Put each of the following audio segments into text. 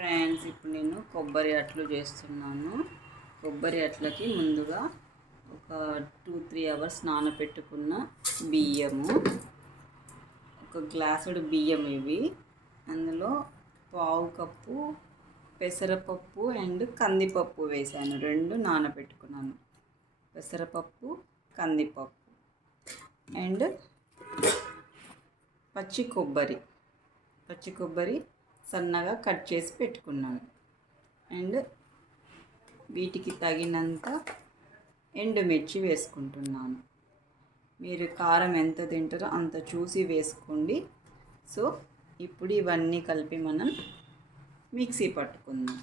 Friends ఇప్పుడు నేను కొబ్బరి అట్లు చేస్తున్నాను. కొబ్బరి అట్లకి ముందుగా ఒక టూ త్రీ అవర్స్ నానబెట్టుకున్న బియ్యము ఒక గ్లాసుడు బియ్యం ఇవి. అందులో పావు కప్పు పెసరపప్పు అండ్ కందిపప్పు వేసాను. రెండు నానబెట్టుకున్నాను పెసరపప్పు కందిపప్పు అండ్ పచ్చి కొబ్బరి. పచ్చి కొబ్బరి సన్నగా కట్ చేసి పెట్టుకున్నాను. అండ్ వీటికి తగినంత ఎండుమిర్చి వేసుకుంటున్నాను. మీరు కారం ఎంత తింటారో అంత చూసి వేసుకోండి. సో ఇప్పుడు ఇవన్నీ కలిపి మనం మిక్సీ పట్టుకుందాం.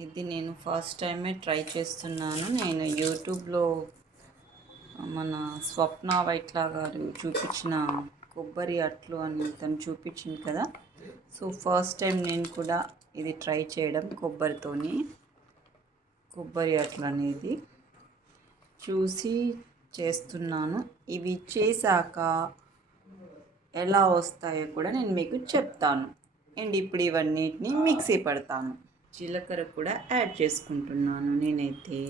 ఇది నేను ఫస్ట్ టైమే ట్రై చేస్తున్నాను. నేను యూట్యూబ్లో మన స్వప్న వైట్లా గారు చూపించిన కొబ్బరి అట్లు అని తను చూపించింది కదా. సో ఫస్ట్ టైం నేను కూడా ఇది ట్రై చేయడం కొబ్బరితోని. కొబ్బరి అట్లు అనేది చూసి చేస్తున్నాను. ఇవి చేశాక ఎలా వస్తాయో కూడా నేను మీకు చెప్తాను. అండ్ ఇప్పుడు ఇవన్నిటిని మిక్సీ పడతాను. జీలకర్ర కూడా యాడ్ చేసుకుంటున్నాను నేనైతే.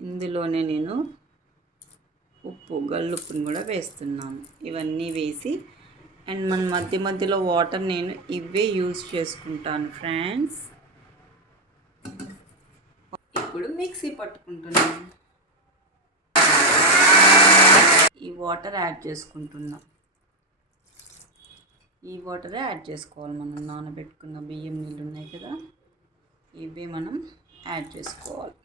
ఇందులోనే నేను ఉప్పు గల్లుప్పుని కూడా వేస్తున్నాను ఇవన్నీ వేసి అండ్ మన మధ్య మధ్యలో వాటర్ నేను ఇవే యూజ్ చేసుకుంటాను ఫ్రెండ్స్. ఇప్పుడు మిక్సీ పట్టుకుంటున్నాను. ఈ వాటర్ యాడ్ చేసుకుంటున్నాం. ఈ వాటరే యాడ్ చేసుకోవాలి మనం. నానబెట్టుకున్న బియ్యం నీళ్ళు ఉన్నాయి కదా ఇవే మనం యాడ్ చేసుకోవాలి.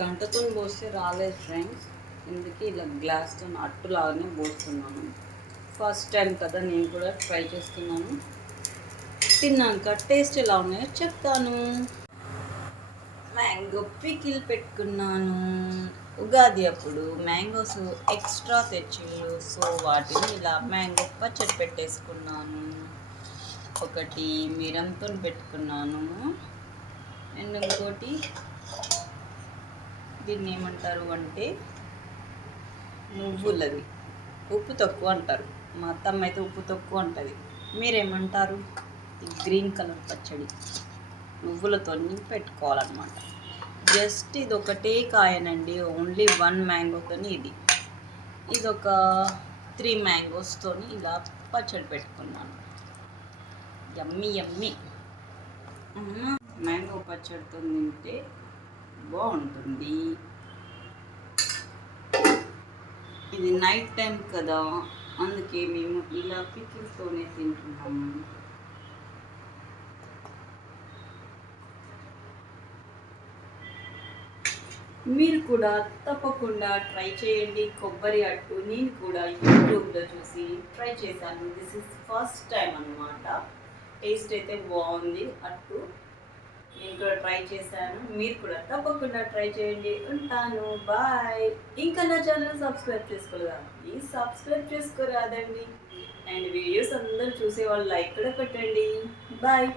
గంటతో పోస్తే రాలేదు ఫ్రెండ్స్. ఇందుకే ఇలా గ్లాస్తో అట్టులాగానే పోస్తున్నాను. ఫస్ట్ టైం కదా నేను కూడా ట్రై చేస్తున్నాను. తిన్నాక టేస్ట్ ఎలా ఉన్నాయో చెప్తాను. మ్యాంగో పికిల్ పెట్టుకున్నాను. ఉగాది అప్పుడు మ్యాంగోస్ ఎక్స్ట్రా తెచ్చిళ్ళు సో వాటిని ఇలా మ్యాంగో పచ్చడి పెట్టేసుకున్నాను. ఒకటి మిరంతో పెట్టుకున్నాను. అండ్ ఇంకోటి దీన్ని ఏమంటారు అంటే నువ్వులది. ఉప్పు తక్కువ అంటారు. మా అత్తమ్మ అయితే ఉప్పు తక్కువ ఉంటుంది మీరేమంటారు? గ్రీన్ కలర్ పచ్చడి నువ్వులతో పెట్టుకోవాలన్నమాట జస్ట్ ఇది ఒకటే కాయనండి. ఓన్లీ వన్ మ్యాంగోతోని ఇది. ఇది ఒక త్రీ మ్యాంగోస్తో ఇలా పచ్చడి పెట్టుకున్నాను. Yummy yummy. మ్యాంగో పచ్చడితో తింటే బాగుంటుంది. ఇది నైట్ టైం కదా అందుకే మేము ఇలా పికిల్తోనే తింటున్నాము మీరు కూడా తప్పకుండా ట్రై చేయండి. కొబ్బరి అట్టు నేను కూడా యూట్యూబ్లో చూసి ట్రై చేశాను. దిస్ ఇస్ ఫస్ట్ టైం అనమాట టేస్ట్ అయితే బాగుంది. అట్టు నేను కూడా ట్రై చేశాను. మీరు కూడా తప్పకుండా ట్రై చేయండి. ఉంటాను. బాయ్. ఇంకా నా ఛానల్ సబ్స్క్రైబ్ చేసుకోలేదా? ప్లీజ్ సబ్స్క్రైబ్ చేసుకోరాదండి. అండ్ వీడియోస్ అందరూ చూసే వాళ్ళు లైక్ కూడా పెట్టండి బాయ్.